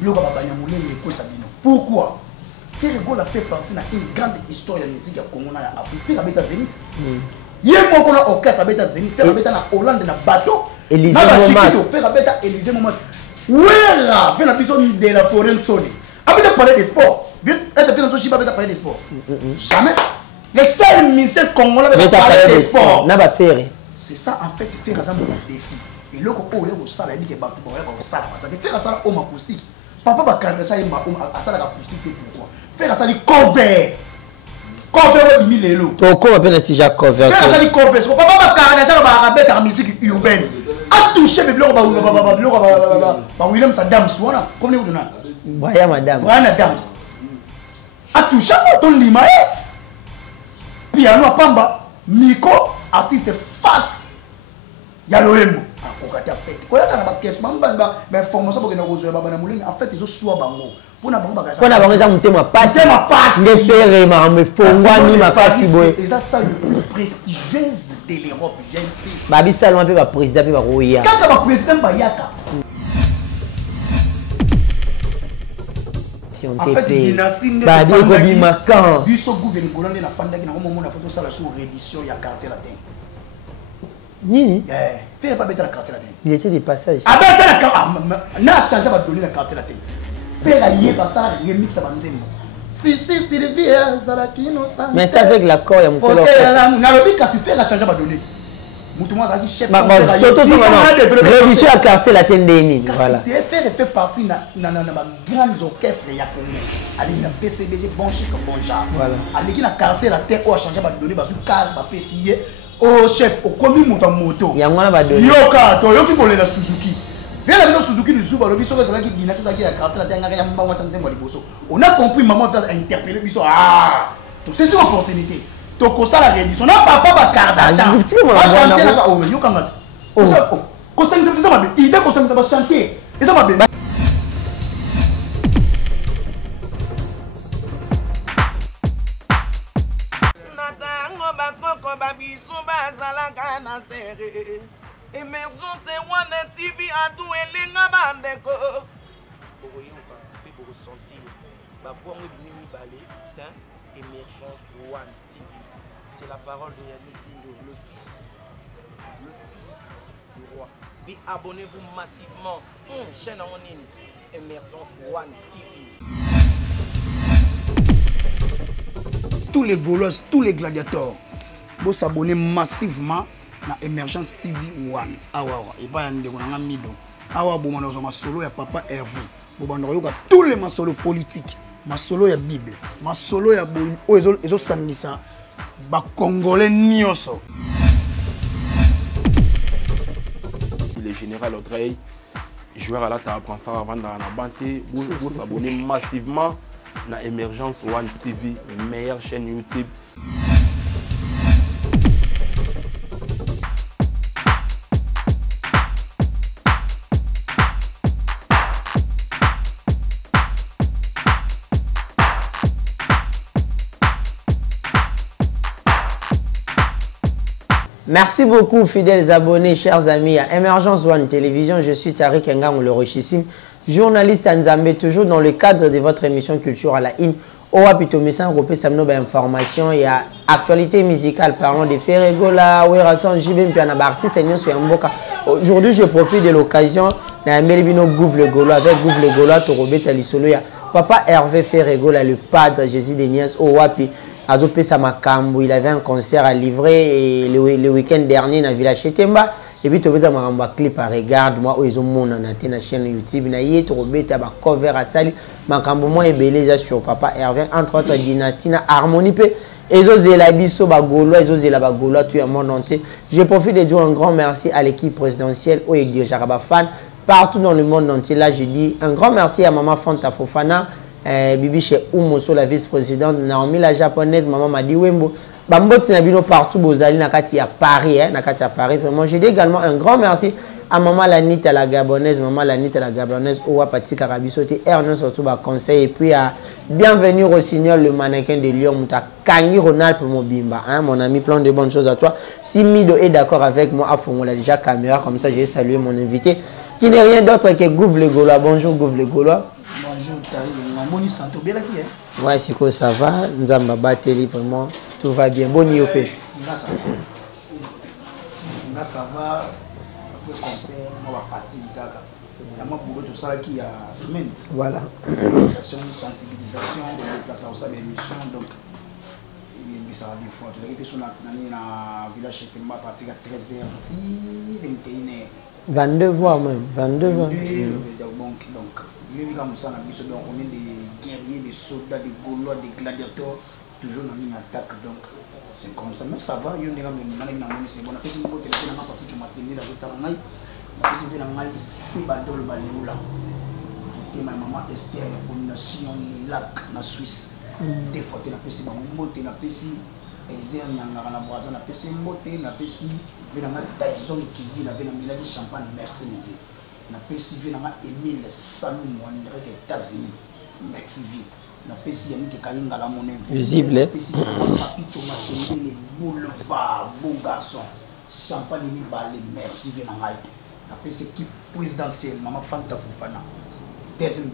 Bloga Babanyamoulen et Ko Sabino. Pourquoi? Ferregola fait partie d'une grande histoire de la musique à Congo et à Afrique. Ferregola Zénith. Il y a un orchestre à Zénith. Ferregola na Hollande na bateau. Élysée Montmartre. Ferregola Élysée Montmartre. Ouera, fait la vision de la forêt de Sony. Abeta parler des sports. Est-ce que tu vas parler des sports? Jamais. Les seuls musiciens congolais qui parlent des sports. C'est ça en fait faire ça mon défi. Et là quand on est au salon, il dit que bah on est au salon. Ça faire ça au acoustique. Papa va carrer ça à ça l'acoustique pourquoi? Faire ça les cover. Cover de Milelo. Donc comment appelle si Jacques cover? Faire ça les cover. Papa va carrer ça va mettre la musique urbaine. A toucher les blocs bah William Sadam Swana comme nous donnons. Brian Madame. Brian Adams. A touché ton limae. Piano à Pamba, Miko, artiste face. Yaloembo. Ah, kokata fête. Quoi là na caisse mamba mais formation pour que nous jouer baba na mulinga en fait ils ont soit bango. Pour na bango bagasa. Pour na bango ça monter ma passe. C'est ma passe. Ne faire me fongwa ni ma passe boy. Et ça le plus prestigieuse de l'Europe, j'insiste. Babi salon peu ba président peu ba roya. Quand ba président ba yaka. En fait, dynastie de Babi Kobi Makan. Du so gouvernement na fanda ki na moment na photo ça la sous réédition ya quartier latin. Nini? Fais pas mettre la quartier latin. Il était des passages. Ah ben t'as na changé va donner la quartier latin. Fais la yeba ça la remix ça banzembo. Si Sylvia ça la innocent. Mais c'est avec l'accord ya mukolo. Na lobi kasi fais la changer va donner. Moutouma ça qui chef. Surtout révision à quartier latin Denis. Voilà. TFR fait partie na grands orchestres ya Congo. Ali na PCBG bon chic bon genre. Voilà. Ali qui na quartier latin au changer va donner parce que car va PCI au chef au commis moto. Ya ngwana ba donner. Yo ka to yo ki kolela Suzuki. Viens la maison Suzuki du Zuba, le biso que c'est qui dynastie ça qui a quartier latin ngaka ya mbango tsanze mo liboso. On a compris maman va interpeller biso tout c'est une opportunité. Toko ça la réédition. Na papa ba Kardashian. Va chanter là oh yo kangati. Oh ça ko ça ma be. Il ko ça va chanter. Et ça ma be. Natango ba koko ba biso ba zala kana serré. Émergence One TV a tout elenga bandeko. Pour ressentir ba voix mo bini balé, tiens, Émergence One TV. C'est la parole de Yannick Dindo, le fils du roi. Puis abonnez-vous massivement. Chaîne en ligne, Émergence One TV. Tous les Gaulois, tous les gladiateurs, vous s'abonnez massivement à Émergence TV One. Et pas un mido. Ma solo ya papa Hervé. Tous les masolos politiques, ma solo ya Bible, ma solo ya boy, ils ont samisa. Ba Congolais nioso. Le général Audrey, joueur à la table, prend ça avant dans la banté. Vous s'abonnez massivement à Émergence One TV, meilleure chaîne YouTube. Merci beaucoup, fidèles abonnés, chers amis à Émergence One Télévision. Je suis Tariq Ngang, le Rochissime, journaliste à Nzambé, toujours dans le cadre de votre émission Culture à la IN. Owa Messant, Europé Samno, information et actualité musicale, parlant de Ferregola, Werason, Jibem, puis un artiste, aujourd'hui, je profite de l'occasion d'un Melvino Gouv le Gaulois, avec Gouv le Gaulois, Torobé Talisolo, Papa Hervé Ferregola, le padre Jésus de Nias, Owapi. Il avait un concert à livrer et le week-end dernier dans le village Chetemba. Et puis, tu as un clip à regarde. Moi, ils ont la chaîne YouTube. Tu as un cover à Sali. Je suis belé sur Papa Hervé. Entre autres, dynastie, harmonie. Ils ont la biso, Gaulois, ils ont la Gaulois, tout le monde entier. Je profite de dire un grand merci à l'équipe présidentielle, au Jaraba fan, partout dans le monde entier. Là, je dis un grand merci à Maman Fanta Fofana. Bibi chez Oumoso, la vice-présidente, Naomi la japonaise, Maman Madi Wembo, Bamboti Nabino partout, Bozali, Nakati à Paris, Nakati à Paris. Vraiment, je dis également un grand merci à Maman Lanit à la gabonaise, Maman Lanit à la gabonaise, Owa Pati Karabisote, Ernon surtout à conseil, et puis à bienvenue au signal le mannequin de Lyon, Mouta Kangi Ronald pour mon bimba, mon ami, plein de bonnes choses à toi. Si Mido est d'accord avec moi, à fond, on a déjà caméra, comme ça, j'ai salué mon invité, qui n'est rien d'autre que Gouv le Gaulois. Bonjour Gouv le Gaulois. Bonjour, Tari. Santo, bien là qui est? Ouais, c'est quoi, ça va? Nzamba Bateli, vraiment, tout va bien. Bon IOP. Là, ça va. Après le concert, on va fatiguer. Il y a beaucoup de ça qui a semaine. Voilà. Sensibilisation, déplacement de l'émission. Donc, il y a des fois. Tu as été sur le village chez Temba à partir de 13h, 21h. 22 voire même. 22 voire. Donc, on est des guerriers, des soldats, des Gaulois, des gladiateurs, toujours dans une attaque. Donc, c'est comme ça. Mais ça va, il y a des gens qui c'est bon. Après, si vous avez un peu de temps, vous avez c'est badol baléoula. Ma maman Esther, la fondation Lilac, en Suisse. Des fois, tu as pu see Mbote, tu as pu see Ezer Nyangara, na Boisa, tu as pu see Mbote, tu as pu see Tyson qui vit dans le village de Champagne, merci. Tu as pu see Emile Salou, on dirait que États-Unis, merci. Tu as pu see Yannick Kayinga, la monnaie visible. Tu as pu see Papi Chomaté, les boulevards, beau garçon, Champagne, merci. Après c'est équipe présidentielle, Maman Fanta Fofana. Deuxième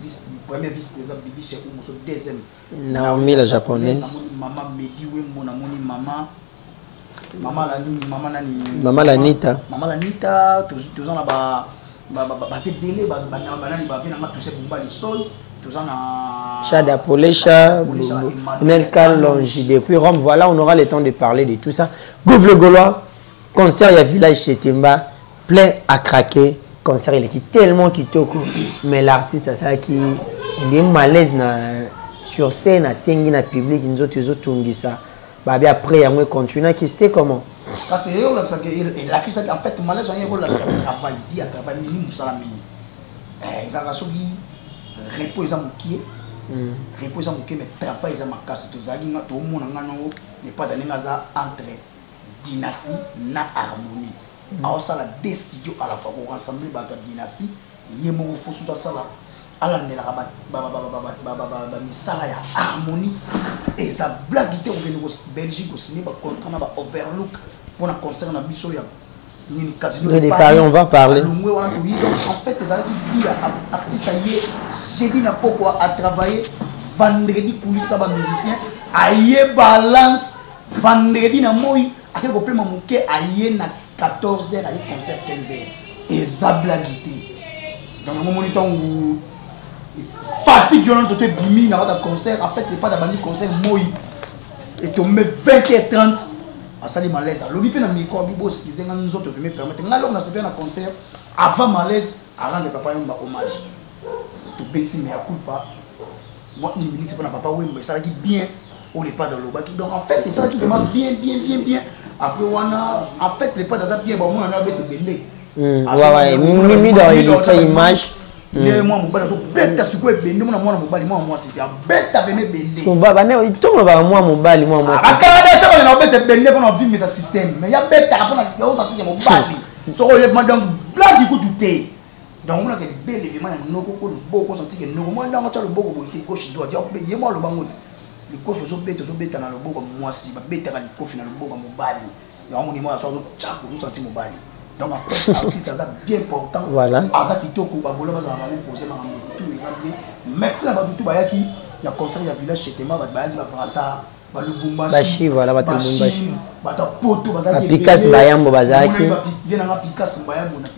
première vice-président, Bibi Cheikh Oumoso, deuxième. Naomi la japonaise. Maman Medi Wembo, Maman Maman Lanita. Maman Lanita, tous ans là-bas, c'est belé, tous ces bombes de sol. Chada Polécha, Nelka Longi, depuis Rome. Voilà, on aura le temps de parler de tout ça. Gouv le Gaulois, concert, il y a village chez Temba. Plein à craquer, concert il est tellement kitoko, mais l'artiste ça qui est malaise sur scène, à scène, na public, nous autres ça. Bah après on continue qui c'était comment? Parce que la qui en fait malaise on y a travail dit à travail ni musalami. Ça va sur repos ils ont qui repos ils ont qui mais travail ils ont ma casse tout ça tout le monde n'est pas dans entre dynastie na harmonie. Alors ça la deux studios à la fois pour rassembler la dynastie il y a mon faux sous ça là à la misala ya harmonie et ça blague était au Belgique au cinéma contrat na overlook pour un concert na biso ya ni casino de Paris on va parler en fait les artistes aillé jeudi na pourquoi à travailler vendredi coulisses ba musicien aillé balance vendredi na moi avec au paiement muke aillé na 14h à un concert 15h et ça blaguité dans le moment où fatigue on était bimi dans le concert en fait les pas d'abandon concert moi et tu mets 20h30 à salir malaise à l'objet dans micro bibo ce qu'ils nous autres me permettre alors on a fait un concert avant malaise à rendre papa un hommage tout petit mais à coup pas moi une minute pour papa oui mais ça qui bien au départ dans le baki donc en fait c'est ça qui vraiment bien après on a en fait les pas dans ça bien bon moi on a bête bende ouais mimi dans illustré image les moi mon bala so bête sur quoi bende moi moi c'était bête avec mes bende on va ne tout ba moi mobali moi à Canada ça on a bête bende pour on vivre ce système mais il y a bête pour on y a autre truc mobali so on donc blague du coup douter donc on a que belle événement no ko beaucoup senti que no moi dans le beaucoup qui gauche droite il y a moi le bango le coffre zo bête dans le boko moi si ba bête dans le coffre dans le boko mobali ya on moi ça tchako nous senti mobali donc en fait artiste ça bien important voilà asa kitoko ba bolo ba za ba poser ba tout les bien merci na ba tout ba ya ki ya concert ya village chez Tema ba ya ba prasa ba lubumbashi bashi voilà ba lubumbashi ba ta poto ba za Pikas bayambo bazaki vient na Pikas bayambo na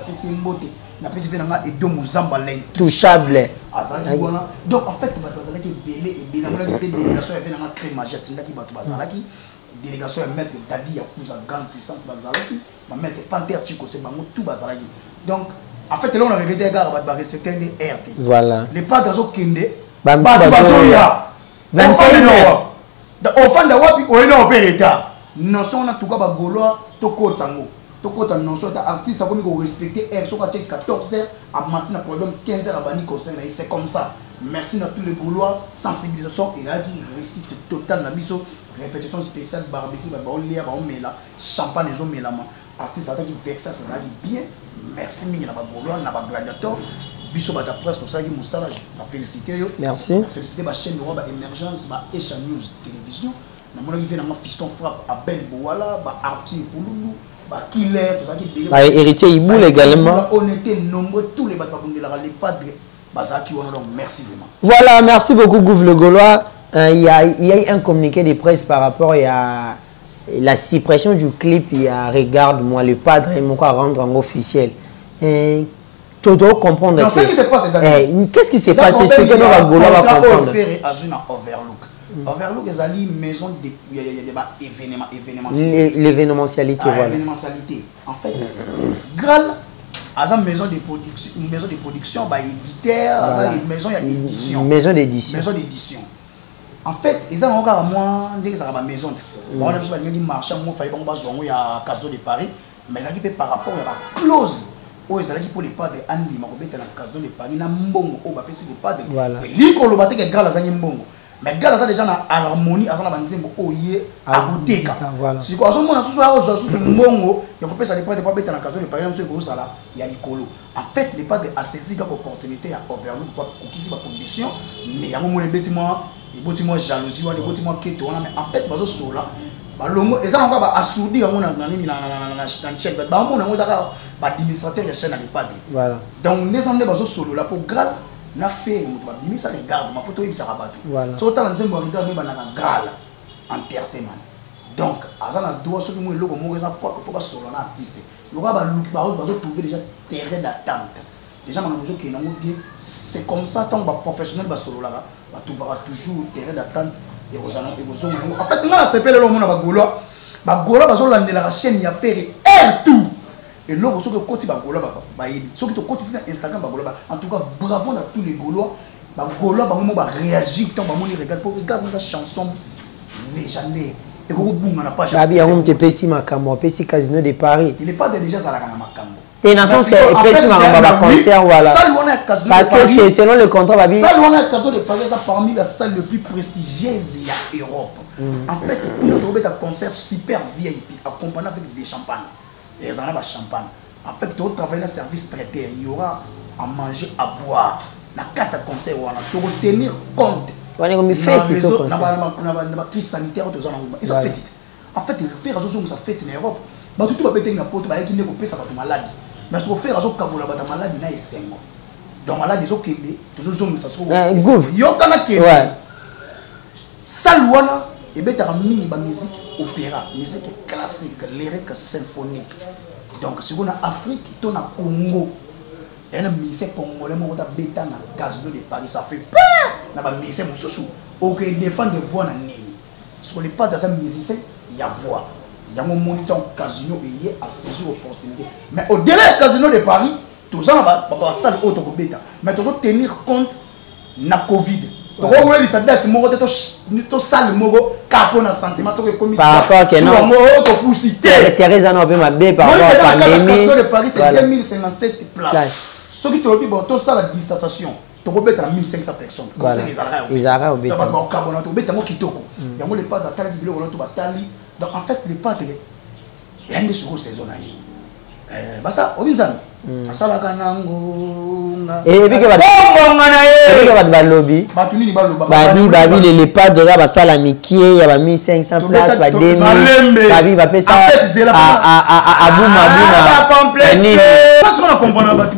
pesi mbote na pesi vient na Edo Muzamba touchable donc en fait ba za ki belé et bien na délégation ya vient na très magie tindaki ba za ki délégation ya maître Dadi ya kuza grande puissance bazalaki ba maître Panther Chico c'est bango tout bazalaki donc en fait là on a regardé gars ba respecter les RT voilà les pas dans kende ba bazoya ofanda wapi oyena opérateur non son na tuka ba goloa tokotsango tokota non so ta artiste comme ko respecter R so ka 14h à matin programme 15h à bani concert c'est comme ça merci à tous les Gaulois sensibilisation et là qui récite total na biso répétition spéciale barbecue ba olia ba omela champagne zo melama artiste attaque vexa ça va bien merci mingi na ba Gaulois na ba gladiateur biso ba ta presse to ça qui musala na féliciter yo merci féliciter ba chaîne ba émergence ba Esha News télévision na mona qui vient na fiston frappe à Ben Bouala ba Arti Pouloulou ba Killer to ça qui ba héritier Iboul également on était nombreux tous les bateaux les padres Bazaki wana donc merci vraiment. Voilà, merci beaucoup Gouv le Gaulois. Il y a eu un communiqué de presse par rapport à la suppression du clip. Il y a Regarde-moi le padre et mon à rendre en officiel. Tu dois comprendre. Non, qu'est-ce qui se passe ces années? Qu'est-ce qui se passe? Expliquez-nous à Gaulois va comprendre. Overlook est une maison d'événementialité. L'événementialité, voilà. L'événementialité. En fait, Graal a une maison de production, éditeur, une maison d'édition. Maison d'édition. Maison d'édition. En fait, ils ont encore moi, dès que ça va maison, on a besoin de marché, moi fallait pas besoin à Casino de Paris, mais ça qui fait par rapport à la clause. Oh, ils allaient pour les padres Andy, ma copine dans Casino de Paris, na mbongo, oh, bah c'est les padres. Voilà. L'icône le que Graal a un mbongo. Mais Graal a déjà en harmonie, à la banzembo, oh yé, à côté. Si quoi, à ce moment-là, sous mbongo, il y a pas ça les padres pas bête dans Casino de Paris, monsieur Gosala, il y a l'icône. En fait, les padres a saisi l'opportunité à Overlook pour qu'il y ait une condition, mais il y a un moment de bâtiment. Les bâtiments jalousie, les bâtiments qui sont mais en fait, ils sont là. Ils ont encore assourdi dans le chèque. Ils ont administrateur de la chaîne à l'EPAD. Donc, nous sommes solo là pour Graal. Nous avons fait ça, regarde, ma photo est rabattue. Si vous avez regardé, nous avons Graal entertainment. Donc, nous avons droit à ce que nous avons faut pas solo artiste. Nous avons trouvé déjà terrain d'attente. Déjà, c'est comme ça, tant que professionnel solo là. Tu verras toujours terrain d'attente et aux annonces et aux hommes. En fait, on a CP le monde à Bagola. Bagola, parce que la chaîne y a fait tout. Et là, ce que côté Bagola, ce qui te côté Instagram Bagola. En tout cas, bravo à tous les Gaulois. Bagola, va réagir quand on regarde pour regarder la chanson légendaire. Et vous boum la page. Babi, on te paye si Macambo, paye si Casino de Paris. Il n'est pas déjà ça la Macambo. T'es une nation qui est précis dans le concert, voilà. Parce que selon le contrat, Babi. Salle on a Casino de Paris, c'est parmi les salles les plus prestigieuses en Europe. En fait, on a trouvé un concert super VIP, accompagné avec des champagnes. Et ils en ont champagne. En fait, tu vas travailler dans un service traité. Il y aura à manger, à boire. Dans 4 concerts, tu vas tenir compte. On est comme fête, dans la crise sanitaire, ils ont fait. En fait, ils font raison ça fait en Europe. Tout va péter une porte, ils ne peuvent pas maladie. Mais ce qu'on fait, c'est que la maladie n'a pas. Donc, malade, ils ont quitté, tous les hommes, ça se trouve. Il y a un qui est. Salouana, et bien, tu as mis la musique opéra, musique classique, lyrique, symphonique. Donc, si on a Afrique, on a Congo. Et la musique congolais, on a bêta dans le Casino de Paris, ça fait peur. On a musique sous. Ok, défendre des voix dans le nez. Si on n'est pas dans un musicien, il y a voix. Il y a un moniteur casino et il y a saisir l'opportunité. Mais au-delà du Casino de Paris, tout ça, on va salle autre bêta. Mais tu dois tenir compte de la Covid. Tu vois, il y a des gens qui salle mogo capon sentiment par rapport à non Thérèse a un peu ma bé par rapport à la pandémie. De Paris c'est 2057 places. Ceux qui te dit bon tout ça la distanciation. Tu peux mettre 1500 personnes. Ils arrêtent au béton. Donc en fait les pâtes il y a des choses saisonnières. Basa obinzana asala kanango et puis que va lobby babi les pas de là basala mikie il y a 1500 places ba 2000 babi va payer ça à boum complexe parce qu'on a comprendre en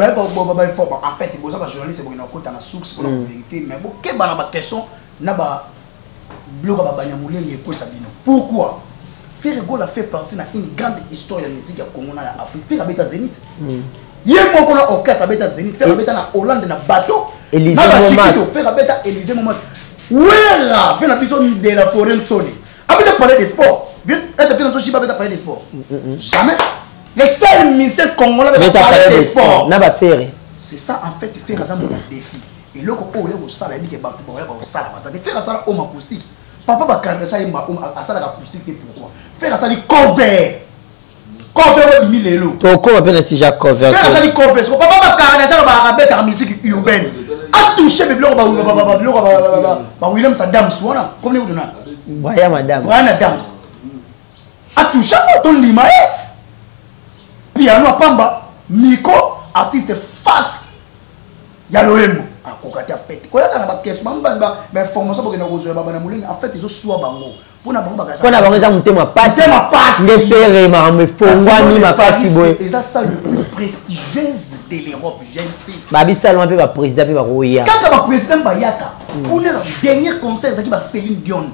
fait il faut ça journaliste c'est pour une côté na source pour vérifier mais bon que bana ba question na ba bloga ba banyamulenge ko sabino pourquoi Ferrego a fait partie d'une grande histoire de la musique Congo en Afrique. Ferrego a Zénith. Il y a un orchestre à Zénith. Ferrego a Hollande dans bateau. Élysée Montmartre. Ferrego a Élysée Montmartre. Où est là? Fait la vision de la forêt de Sony. Avez-vous parlé des sports? Est-ce que vous avez parlé des sports? Jamais. Les seuls musiciens congolais qui parlent des sports. C'est ça en fait, Ferrego a un défi. Et là, on a un salle, il dit que on a un salle. Ferrego a un homme acoustique. Papa va carrer ça à ça la acoustique pourquoi faire ça les cover au milelo to ko appelle si Jacques cover faire ça les cover papa va carrer ça ba mettre la musique urbaine a toucher le bloc ba William Adams wana comme vous donnez Brian Adams a toucher ton lima piano pamba micro artiste face ya Loembo kokati fête ko yaka na ba question ba formation pour que na kozo ba na mulingi en fait ils sont bango pona bango ba za mutema passe nde faire ma me fongwa ni makasi boy et ça le plus prestigieuse de l'Europe, j'insiste. Babi salon pe ba président pe ba roya. Quand le président Bayaka, on est le dernier concert ça qui va Céline Dion.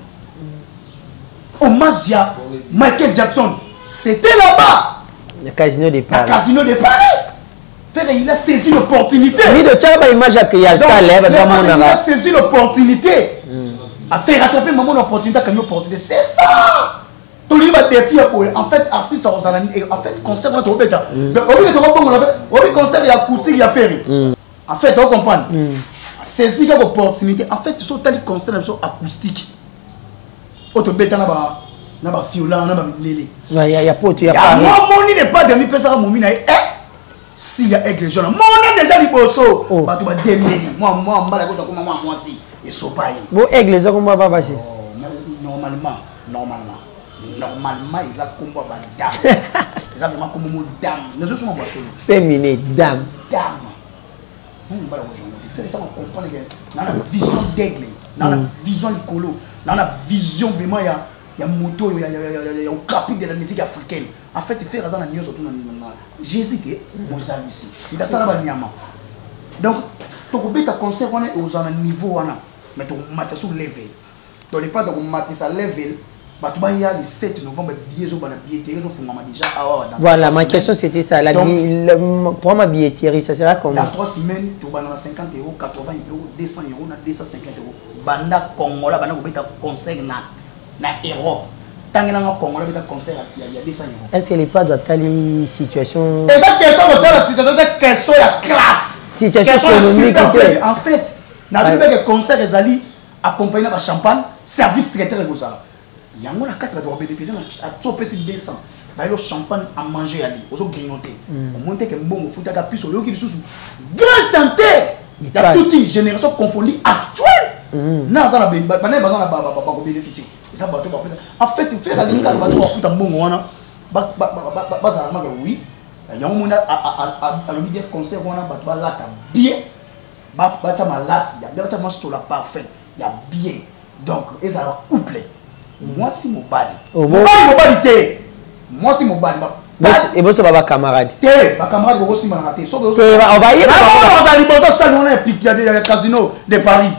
Hommage à Michael Jackson. C'était là-bas. Le casino de Paris. Le casino de Paris. Frère, il a saisi l'opportunité. Oui, de tchaba image à qu'il y a ça là, il a saisi l'opportunité. À se rattraper maman l'opportunité comme une opportunité. C'est ça. Tout le monde défi en fait artiste en fait concert on a trouvé ça. On concert il y a acoustique il y a ferry. En fait on comprend. Saisir l'opportunité. En fait tout ça les concerts sont acoustiques. Auto bêta na ba violon na ba lélé. Il y a pote il y a pas. Moi mon n'est pas demi personne mon mina s'il y a aigle jaune. Mon est déjà liboso. Ba tu ba demi. Moi mbala ko comme moi si et so pas. Bon aigle ça comment va passer? Normalement ils ont combat ba dame. Ils ont vraiment comme mot dame. Nous sommes en solo. Féminin dame. Dame. On va la rejoindre. Il fait temps comprendre que dans la vision d'aigle, dans la vision licolo, dans la vision vraiment il y a moto, il y a au capital de la musique africaine. En fait, il fait raison la news autour de Jésus qui est Mozart ici. Il a ça là-bas niama. Donc, tu peux bien ta concert on est aux un niveau on a, mais tu match sur level. Tu n'es pas de match sur level. Bah tu vas y aller le 7 novembre billet sur la billetterie sur fond déjà. Voilà, ma question c'était ça. Pour ma billetterie, ça sera comment? Dans 3 semaines, tu vas dans 50 €, 80 €, 200 €, 250 €. Banda Congo là, banda tu concert na Europe. Tant que dans Congo là, tu concert il y a 200 €. Est-ce qu'elle n'est pas dans telle situation? Exact, question de la situation, c'est question de classe. Situation économique. En fait, na plus que concert les ali accompagné par champagne, service traiteur et ça. Il y a un 4 de bénéficier à tout petit 200. Bah le champagne à manger ali, aux grignoter. On monte que bon fout à plus sur le qui sous. Grand chanteur. Il y a toute une génération confondue actuelle. Non ça na ben ba bénéficier. Ça ba en fait tu fais la ligne ba to fout en bon wana. Ba ça ma oui. Il y a un monde à le bien concert wana ba là ta bien. Ba ta malas, il y a bien sur la parfait. Il y a bien. Donc et ça va coupler. Moi si mon bali. Moi si mon bali. Et vous c'est pas camarade. Ma camarade vous aussi m'a raté. On va y aller dans le casino de Paris.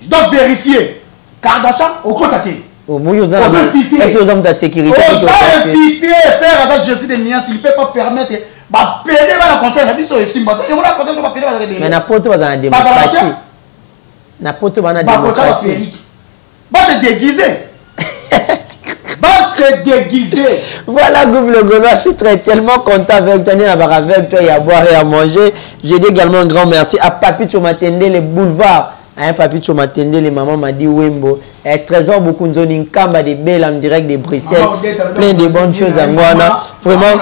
Je dois vérifier. Kardashian au contacté. Est-ce aux hommes de sécurité? On invité faire à Jésus de Nias, il peut pas permettre bah payer la concert la biso et simba. Et on a concert pas payer la. Mais n'importe quoi dans la démocratie. N'importe quoi dans la démocratie. Bah c'est déguisé. C'est déguisé. Voilà, Gouv le Gaulois, je suis tellement content avec toi, avec toi, il y a à boire et à manger. J'ai dit également un grand merci à Papi Chomatende, les boulevards. Papi Chomatende, les mamans m'a dit Wembo. Trésor beaucoup de zones, Kamba des belles en direct de Bruxelles. Plein de bonnes choses à Moana. Vraiment.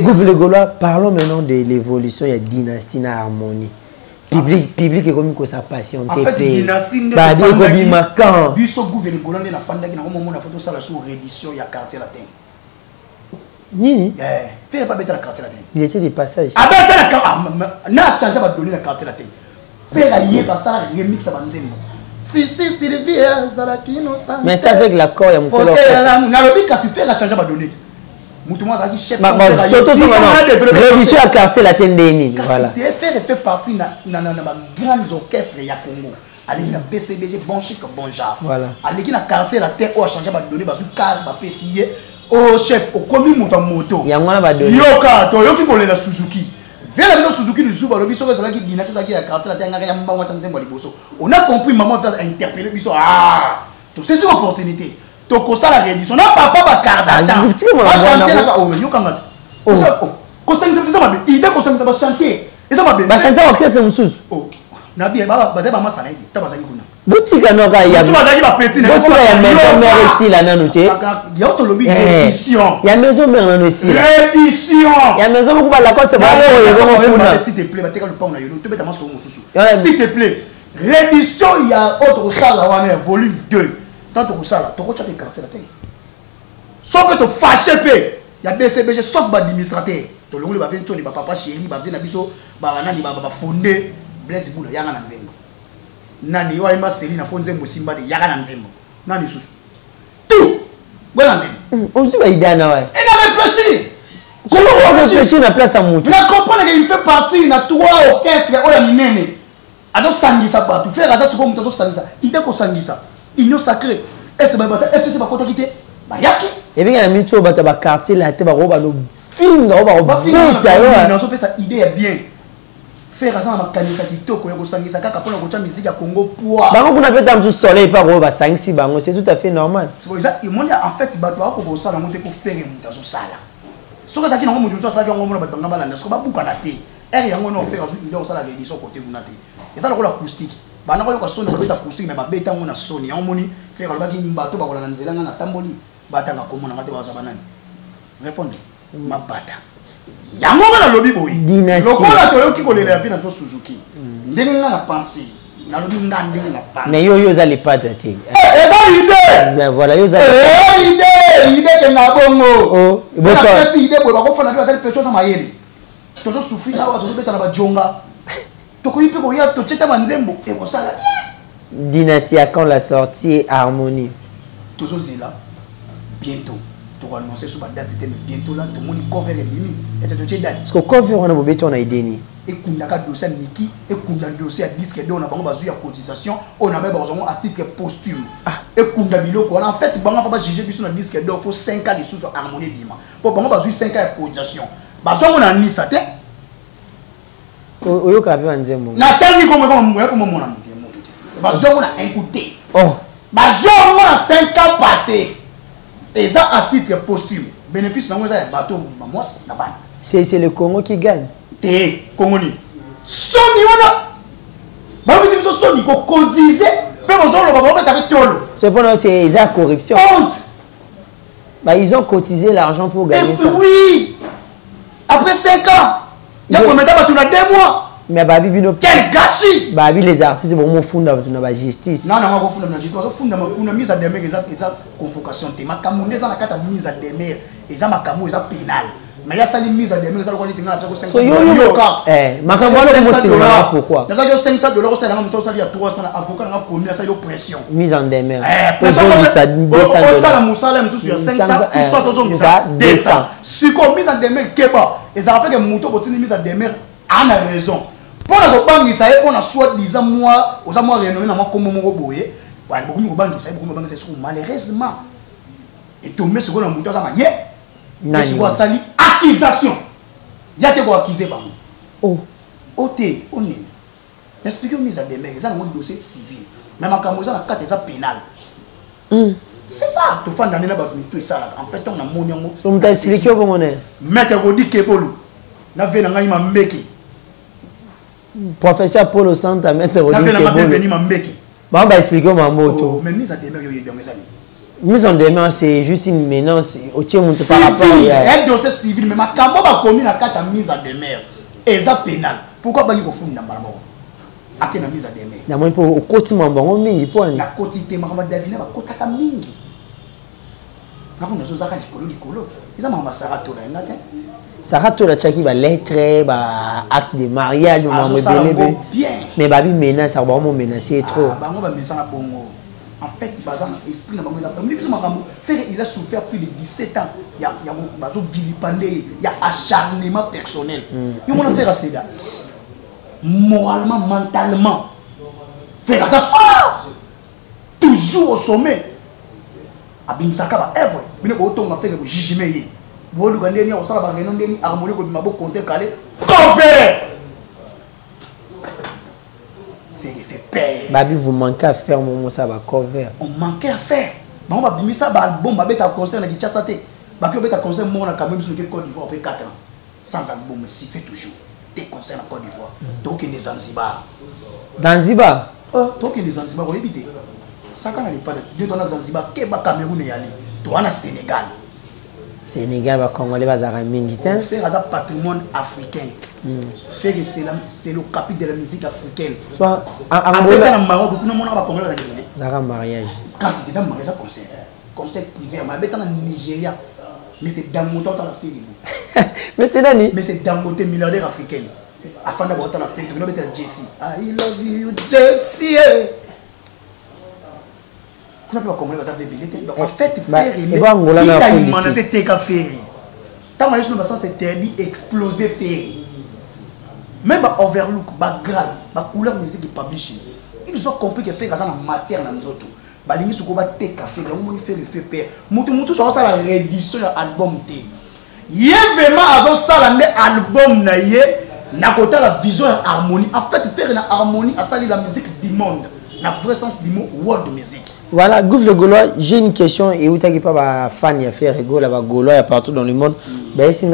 Gouv le Gaulois, parlons maintenant de l'évolution, il y a dynastie, il y a harmonie. Public est comme ça passion. En fait, dynastie de la famille. Biso gouvernement Golande na fanda qui na moment na photo ça la sous réédition il y a quartier latin. Ni. Fais pas mettre la quartier latin. Il était des passages. Ah ben t'as na changé va donner la quartier latin. Fais la yeba ça la remix à banzembo. Si c'est le vieux ça la qui non ça. Mais c'est avec l'accord il y a mon collègue. Na le but kasi fait la changer va donner. Moutouma ça qui chef. Révision à quartier latin Denis. Voilà. Fait partie na grands orchestres ya Congo. Allez na BCBG bon chic bon genre. Voilà. Allez na quartier latin au changer va donner ba sur car ba PCI au chef au commis moto. Yangwana ba donner. Yoka to yoki ko la Suzuki. Viens la maison Suzuki nous zuba le biso ça qui dynastie ça qui la quartier latin ngaka ya mba mwa nzembo liboso. On a compris maman va interpeller biso tout c'est une opportunité. Toko ça la réédition. Non papa ba Kardashian. Va chanter là oh yo kangata. Oh. Ko ça ça ma il est ko ça va chanter. Et ça m'a bien. Ba chanter orchestre mususu. Oh. Na bien baba ba ba masa naidi. Ta ba saki kuna. Boutique no ka ya. Mususu ba ba petit na. Boutique ya maison mère ici là nanu te. Ya to lobi réédition. Ya maison mère nanu ici. Réédition. Ya maison ko ba la cause ba ko kuna. S'il te plaît, ba teka le pa na yolo. Tu beta maso mususu. S'il te plaît. Réédition il y a autre salle là volume 2. Tant que ça là, tu as des cartes là. Sauf que tu fâché pe, il y a BCBG sauf ba administrateur. To longo ba vento ni ba papa chéri ba vena biso ba nani ba fondé bless bula yanga na nzembo. Nani wa imba seli na fonze musimba de yanga na nzembo. Nani susu. Tout. Voilà nzembo. On se va idana ouais. Et na réfléchir. Comment on réfléchit la place à monter? Mais comprendre qu'il fait partie de trois orchestres ou la minene. Ado sangisa batou. Faire ça c'est comme ado sangisa. Il est ko sangisa. Union sacrée. Et c'est ba FCC ba kota kité. Ba yaki. Et bien il y a mis cho ba quartier là te ba roba no film ba film non so ça idée est bien. Faire ça na kanisa kitoko ya ko sangisa kaka pona ko cha musique ya Congo poa. Ba ngona pe tam soleil pas roba sangisi bango c'est tout à fait normal. C'est pour ça il monde en fait bato ba ko ça na monter pour faire muta so sala. Soka ça qui n'ont pas ça on mona batanga balanda soka buka na te er yango no faire so il ça la réédition côté vous na te et ça la acoustique bana ko sonne ko beta acoustique mais ba beta ngona sonne yango moni faire ba ki mbato ba kolana nzela ngana tamboli batanga ko mona ngate ba za banani répondre mabata yango bana lobi boy lokola to yoki ko lela vina so Suzuki ndenge ngana penser na lobi ngande na penser mais yo za les pas te ça idée ben voilà yo za idée que na bongo oh bon ça c'est idée boy ba ko fana bi atali pecho sa mayele to so souffrir awa to so beta na ba jonga to ko yipe ko ya to cheta manzembo e ko sala dynastie à quand la sortie Harmonie to so zela bientôt to ko annoncer sur ba date mais bientôt là to moni cover et bimi et to che date parce que cover on a bobeto on a idée et kunda ka dossier Niki et kunda dossier disque do na bango bazu ya cotisation on a même besoin à titre posthume et kunda biloko en fait bango fa ba juger biso na disque do faut 5 ans de sous Harmonie dima pour bango bazu 5 ans de cotisation bazo on a ni ça te oyo ka pe banzembo na tangi comme mona bazo on a écouté oh bazo on a 5 ans passé et ça à titre posthume bénéfice na ngoza ya bateau moi na bana c'est le Congo qui gagne te Congoni soni wana ba bisi biso soni ko cotiser pe bozolo ba ba ta tolo cependant c'est la corruption honte bah ils ont cotisé l'argent pour gagner ça oui après 5 ans il y a combien de temps tu as 2 mois mais babi bino quel gâchis babi les artistes bon mon funda tu na ba justice non non ko funda na justice ko funda makuna mise à demeure eza convocation te makamunde za na kata mise à demeure eza makamu eza pénal mais il y a ça mise à demeure ça ko ni tinga na 500 makambo lo pourquoi na ça $500 ça na mso ça il y a 300 avocat na commis ça yo pression mise en demeure pression ça na musala msusu ya 500 ou soit tozo misa 200 si ko mise en demeure keba et ça rappelle que muto ko tini mise en demeure a na raison pour la kobangisa ye pona soit disant moi oza moi renommé na moi comme moko boye wala beaucoup kobangisa ye beaucoup kobangisa sur malheureusement et tomber sur na muto za maye nani ko sali accusation ya te ko accuser ba oh oté oni expliquer mise à demeure ça na dossier civil mais makambo za na carte za pénal c'est ça to fanda na ba mito ça en fait on a moniongo on t'a expliqué comment on est maître Rodi Kebolo na vena ngai mambeki professeur Paul Santa maître Rodi Kebolo na vena veni mambeki ba expliquer mambo mais mise à demeure yo bien ça mise en demeure c'est juste une menace au tient mon par rapport à un dossier civil mais makambo ba commis na carte mise à demeure et ça pénal pourquoi ba ni ko funda mbala ake na mise à demeure na moi pour au côté mbongo mingi pour na quotité makambo Davina ba kotaka mingi na ko nazo zaka likolo ils ont Sarah Tola ngate Sarah Tola tchaki ba lettre ba acte de mariage maman belé mais babi menace ça ba mo menacer trop bango ba menace na bongo en fait bazan esprit na bango la famille biso makambo faire il a souffert plus de 17 ans ya bazo vilipender ya acharnement personnel yo mona faire ça moralement mentalement faire ça toujours au sommet abimisaka ba œuvre bino ko tonga feke ko jijime ye bolu gandeni o sala ba ngeno ndeni Harmonie ko bima bo compter calé cover fait peur babi vous manquez à faire mon ça va cover on manquait à faire ba on ba bimisa ba album ba beta concert na Kinshasa te ba ki beta concert mo na quand même sur le Côte d'Ivoire après 4 ans sans album si c'est toujours des concerts en Côte d'Ivoire donc les Zanzibar donc les Zanzibar on éviter ça quand on est pas de dans Zanzibar Keba Cameroun et aller toi na Sénégal ba Congolais ba zara mingi ten faire ça patrimoine africain faire c'est le capitale de la musique africaine soit Angola na Maroc kuna mona ba Congolais ba ngene zara mariage quand c'est déjà mariage concert privé mais beta na Nigeria mais c'est Dangote dans la fille mais c'est nani mais c'est Dangote milliardaire africain afin d'avoir dans la fille tu no beta Jesse I love you Jesse donc en fait faire il Tant que le sens interdit, exploser, faire. Même le overlook, le grade, la couleur musique qui publish, ils ont compris que faire ça en matière dans nous autres. Balimi ce qu'on va te café, on fait le fait père. Moutou sur ça la réédition de l'album T. Il y a vraiment à ça l'album naïe, n'a côté la vision et harmonie. En fait, faire une harmonie à ça la musique du monde, la vrai sens du mot world music. Voilà, Gouffre le Gaulois, j'ai une question et où t'as pas fan y a faire rigolo là-bas Gaulois partout dans le monde. Ben c'est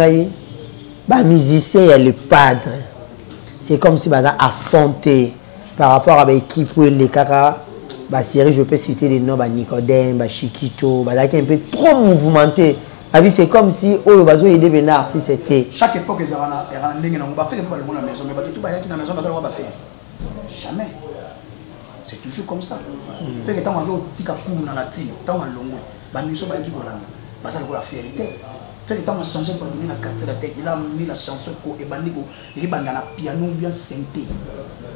bah musicien il y a le padre. C'est comme si bah affronté par rapport à l'équipe où les caca bah série je peux citer des noms bah Nicodème, bah Chiquito, bah qui est un peu trop mouvementé. C'est comme si oh bazo aider ben artiste c'était. Chaque époque ils ont un ndenge na ba faire pas la maison mais ba tout ba yaki na maison ba ça va faire. Jamais. C'est toujours comme ça. Fait que tant on a tika kou na la tine, tant on longo, ba miso ba yaki bolanga. Ba ça la vérité. Fait que tant on a changé pour donner la carte la tête, il a mis la chanson ko e baniko e banda na piano bien synthé.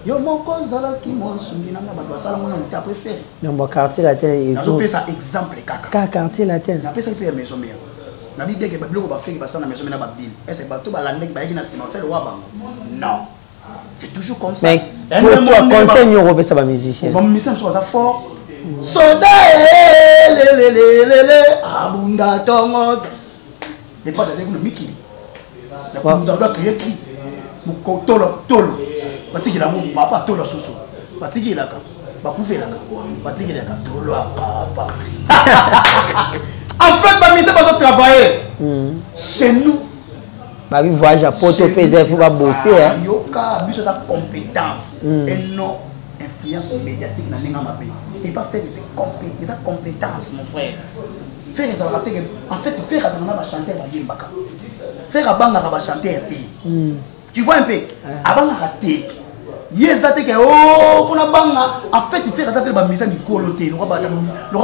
Yo mon kozala ki mo sungi na ba ba sala mona nta préféré. Non ba quartier latin et tout. Je ça exemple kaka. Quartier latin. Na pesa pe maison mère. Na bi bien que ba bloko ba faire ba ça na maison na ba bill. Est-ce que ba to ba la nek ba yaki na ciment c'est le wa bango. Non. C'est toujours comme ça. Mais pour toi, conseil nous repère ça va musicien. Bon musicien soit ça fort. Soda abunda tongos. Les pas d'aller nous miki. La nous doit créer cri. Nous tolo. Batiki la mon papa tolo soso. Batiki la ka. Ba kufe la ka. Batiki la ka tolo papa. En fait, ba musicien va travailler. Chez nous. Bah oui, voyage à Porto Pesa, il faut pas bosser. Yoka, mais sa compétence et non influence médiatique dans l'ensemble pays. Et pas faire des compétences, mon frère. Faire ça en fait, faire ça va chanter à Yimbaka. Faire à Banga va chanter à T. Tu vois un peu? À Banga à T. Yezate que oh, pour la Banga, en fait, il fait ça faire la mise à Mikoloté. Le roi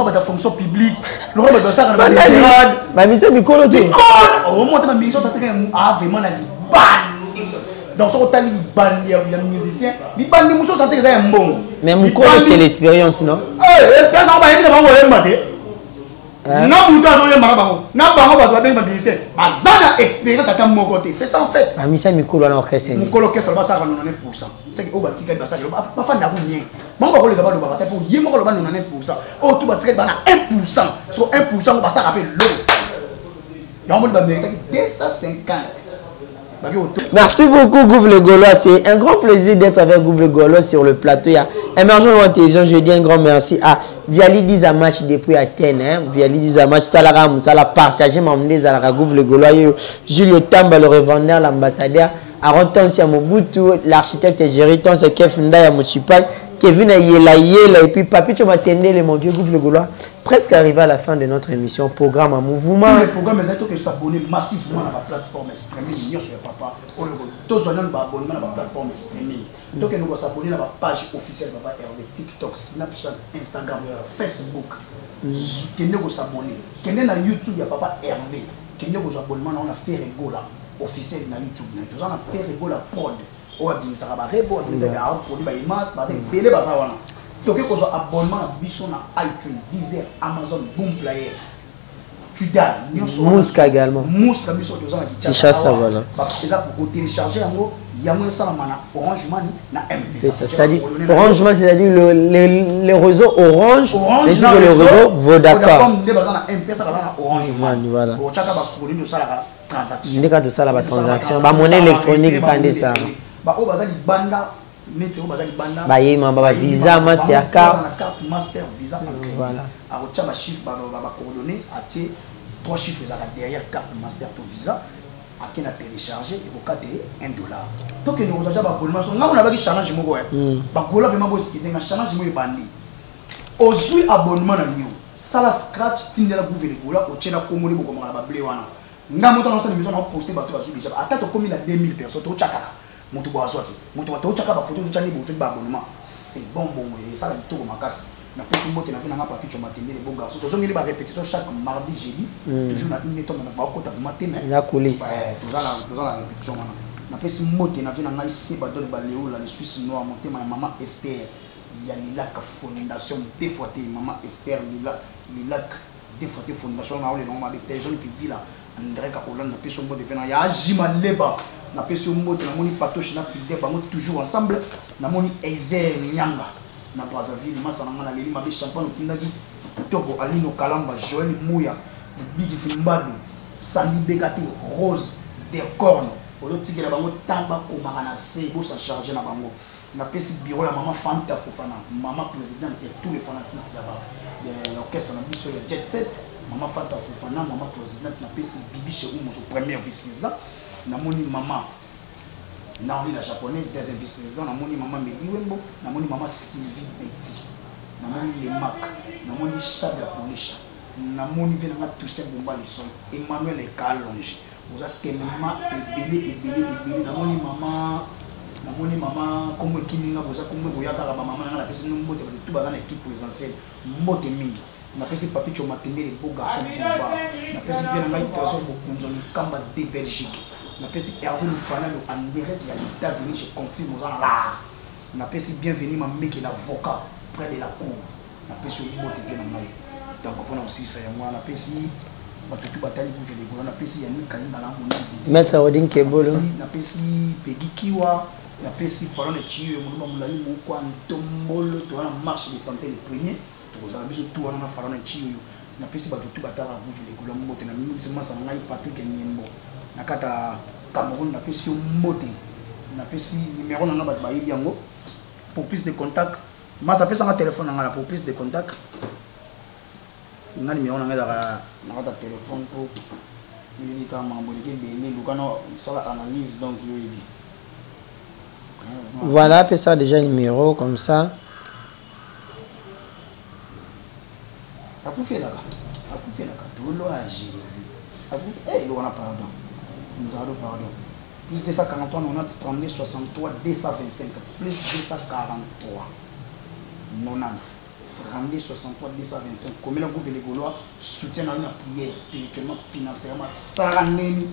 de la fonction publique, le roi de ça dans la grade. Ma mise à Mikoloté. Au moins, ma mise à vraiment la bande. Dans son temps, il bande les musiciens. Il bande les musiciens, c'est un bon. Mais Mikolo, c'est l'expérience, non? L'expérience, on va dire que on va dire. Non, vous avez expérience à mon côté. C'est ça en fait. Ah, mais ça, Mikolo, on a orchestré. Mikolo, qu'est-ce que ça va nous 9%? C'est que au bâti, il va ça. Pas fan d'avoir rien. Bon, on va le faire pour y mon nous 9%. Oh, tout va tirer dans 1%. Sur 1%, on va ça rappeler l'eau. Il y a un monde qui 250. Merci beaucoup Gouffre le Gaulois, c'est un grand plaisir d'être avec Gouffre le Gaulois sur le plateau. Il y a Émergence One Télévision, je dis un grand merci à Viali Dizamach depuis Athènes. Viali Dizamach, Salara Moussala, partagé Mamdé Zalara Gouffre le Gaulois, Julio Tamba, le revendeur, l'ambassadeur, Aronton Siamobutu, l'architecte Gériton, c'est Kefunda Yamochipai, Kevin Ayela, et puis Papi Chomatende, le mon vieux Gouffre le Gaulois. Presque arrivé à la fin de notre émission, programme en mouvement. Les programmes, ils ont que s'abonner massivement à la plateforme streaming. Sur papa, tous on a un abonnement à la plateforme streaming. Donc nous s'abonner à la page officielle de Papa RV, TikTok, Snapchat, Instagram, Facebook. Qui nous s'abonner. Qui est dans YouTube, il y a Papa RV. Qui nous abonnement, on a fait rigolo officiel dans YouTube. Nous avons fait rigolo prod. On a dit ça va répondre, mais c'est un produit par immense, parce que belé basa wana. Donc que soit abonnement à Bisson à iTunes, Deezer, Amazon, Boomplayer. Tu donnes Mouska également. Mouska Bisson deux ans qui chasse ça voilà. Parce que pour télécharger en gros, il y a moins ça na Orange Money na MP. C'est-à-dire Orange Money, c'est-à-dire le réseau Orange, et le réseau Vodacom. Comme des bazar na MP ça na Orange Money. Voilà. Pour chaka ba pour nous ça la transaction. Ndeka de ça la transaction, ba monnaie électronique bandé ça. Ba o bazali banda météo bazali banda ba yema ba visa Mastercard carte master visa en crédit voilà a ocha ba chiffre ba coordonnées a tie trois chiffres ça derrière carte master to visa a qui na télécharger et au cas de $1 donc nous déjà ba abonnement so ngamo na ba ki challenge moko ba gola vraiment bo skize nga challenge mo bandi ozui abonnement na yo sala scratch tindela ku vele gola o chena ko moni boko mala ba blé wana ngamo tana sa émission na poster ba to ba déjà ata to komi na 2000 personnes to chaka mutu bwa soki mutu bato chaka ba photo chani bo ba abonnement c'est bon et ça la bitoko makasi na pesi mbote na vina nga Papi Chomatende le bon garçon to zongi ba répétition chaque mardi jeudi toujours na une étoile na ba kota matin mais la coulisse toujours la répétition na pesi mbote na vina nga ici ba dol ba Léo la Suisse noire monter ma maman Esther ya Lilac fondation des fois maman Esther Lilac des fois fondation na ole non ma des jeunes qui vivent là André Kakolan na peso mbote vena ya Jima Leba na peso mbote na moni Patoche na Fidel bango toujours ensemble na moni Eizer Nyanga na Brazzaville masa na ngana leli mabe champagne tindaki Togo Alino Kalamba Joël Mouya Bigi Zimbado Sandy Begati Rose Decorne olotikela bango tamba komaka na sebo sa charger na bango na pesi bureau ya maman Fanta Fofana maman présidente ya tous les fanatiques ya l'orchestre na biso ya Jet Set maman Fanta Fofana maman présidente na pesi Bibi chez Oumou son premier vice-président na moni maman Naomi la japonaise deuxième vice-président na moni maman Medi Wembo na moni maman Sylvie Betty na moni Lemak na moni Chabia Polisha na moni venanga Toussaint Bomba Lisson Emmanuel Ekalonge vous êtes tellement ébélé na moni maman comme Kininga vous êtes comme Boyaka la maman na pesi mbote tout bazana équipe présidentielle mbote mingi na pesi papi choma tende les beaux garçons pouvoir na pesi venanga trésor bokunzo kamba de Belgique na pesi Hervé Lupanalo en direct ya États-Unis je confirme aux là na pesi bienvenue ma mec l'avocat près de la cour na pesi mbote venanga donc on a aussi ça ya moi na pesi Maître Rodin Kebolo na pesi Peggy Kiwa na pesi Fallon et Chio muluma mulai mukwa ntombolo to na marche de santé le premier to za biso tout wana na Fallon et Chio na pesi batutu batara buvile kula mbote na mimi sema sana ngai Patrick Nyembo na kata Cameroun na pesi mbote na pesi numéro na ba bayi yango pour plus de contact masa pesa na téléphone na pour plus de contact nga numéro na ngala na kata téléphone pour il ka mambo ke bele lukano sala analyse donc yoyi. Voilà, puis ça déjà numéro comme ça. Apu fait là. Tolo a Jésus. Apu il on a pardon. Nous avons pardon. Plus 243 90 32 63 225 plus 243 90 32 63 225 comme le gouvernement gaulois soutient la prière spirituellement financièrement ça ramène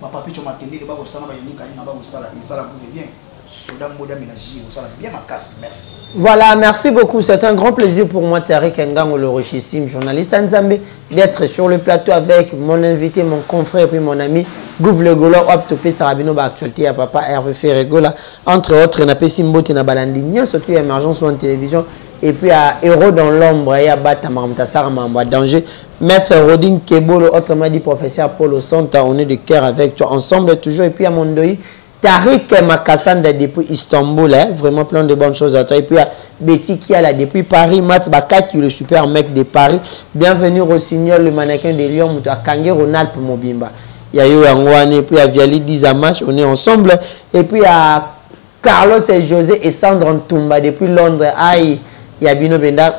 papa picho matende ba ko sana ba yenika ina ba ko sala insala gouvernement bien soda moda ménager ko sala bien ma casse merci. Voilà, merci beaucoup, c'est un grand plaisir pour moi Tariq Ngango le richissime journaliste Nzambe d'être sur le plateau avec mon invité, mon confrère et puis mon ami Gouv le Golo Optopé Sarabino ba actualité à papa Hervé Ferregola entre autres na Pesimbote na Balandi surtout émergence en télévision. Et puis à Héros dans l'ombre et à Batamamtassar Mambo danger. Maître Rodin Kebolo, autrement dit professeur Paulo Santa, on est de cœur avec toi ensemble toujours. Et puis à Mondoï, Tariq Makassanda depuis Istanbul, hein, vraiment plein de bonnes choses à toi. Et puis à Betty qui est là depuis Paris, Mat Bakaki, le super mec de Paris. Bienvenue Rossignol, le mannequin de Lyon, Mouta Kange Ronald pour Mobimba. Il y a eu Angouane et puis à Viali Dizamash, on est ensemble. Et puis à Carlos et José et Sandra Ntumba depuis Londres. Aïe. Yabino Benda,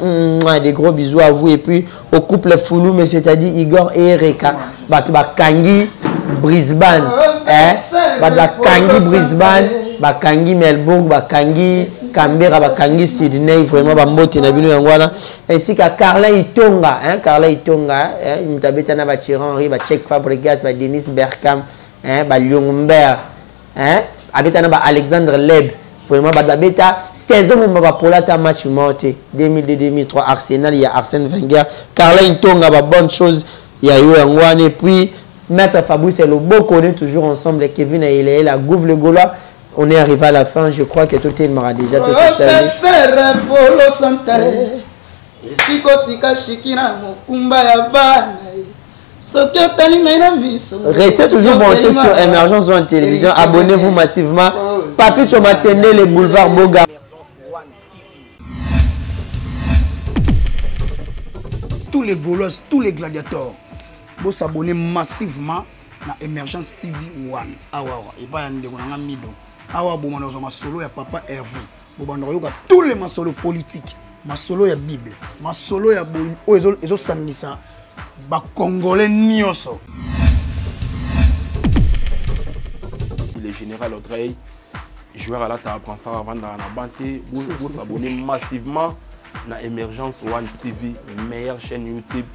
des gros bisous à vous. Et puis au couple Foulou, mais c'est-à-dire Igor et Erika. Kangi Brisbane. Kangi Brisbane. Kangi Melbourne. Kangi Canberra. Kangi Sydney. Vraiment, Bambote Nabino Yangwana. Ainsi qu'à Carla Itonga. Carla Itonga. Mutabetana Bachiranri. Tchèque Fabregas. Denis Bergkamp. Lyongumbert. Abetana Alexandre Leb. Vraiment, Beta, saison où va pour la match monté 2002-2003 Arsenal, il y a Arsène Wenger, Carla Intonga, bonne chose, il y a eu Angouane et puis Maître Fabrice et le beau connaît toujours ensemble, Kevin et la Gouv le Gaulois. On est arrivé à la fin, je crois que tout est marre déjà. Restez toujours branchés sur Émergence One Télévision. Abonnez-vous massivement. Papi Chomatende, les boulevards Boga. Tous les Gaulois, tous les gladiateurs, vous s'abonnez massivement à Émergence TV One. Et pas un mido. Awa bomano ma solo ya papa Hervé. Bobando yoka tous les masolo politiques, ma solo ya Bible, ma solo ya boy ezo sandisa ba congolais nyoso. Le général Audrey, joueur à la table ça avant dans la banté, vous s'abonnez massivement à Émergence One TV, meilleure chaîne YouTube.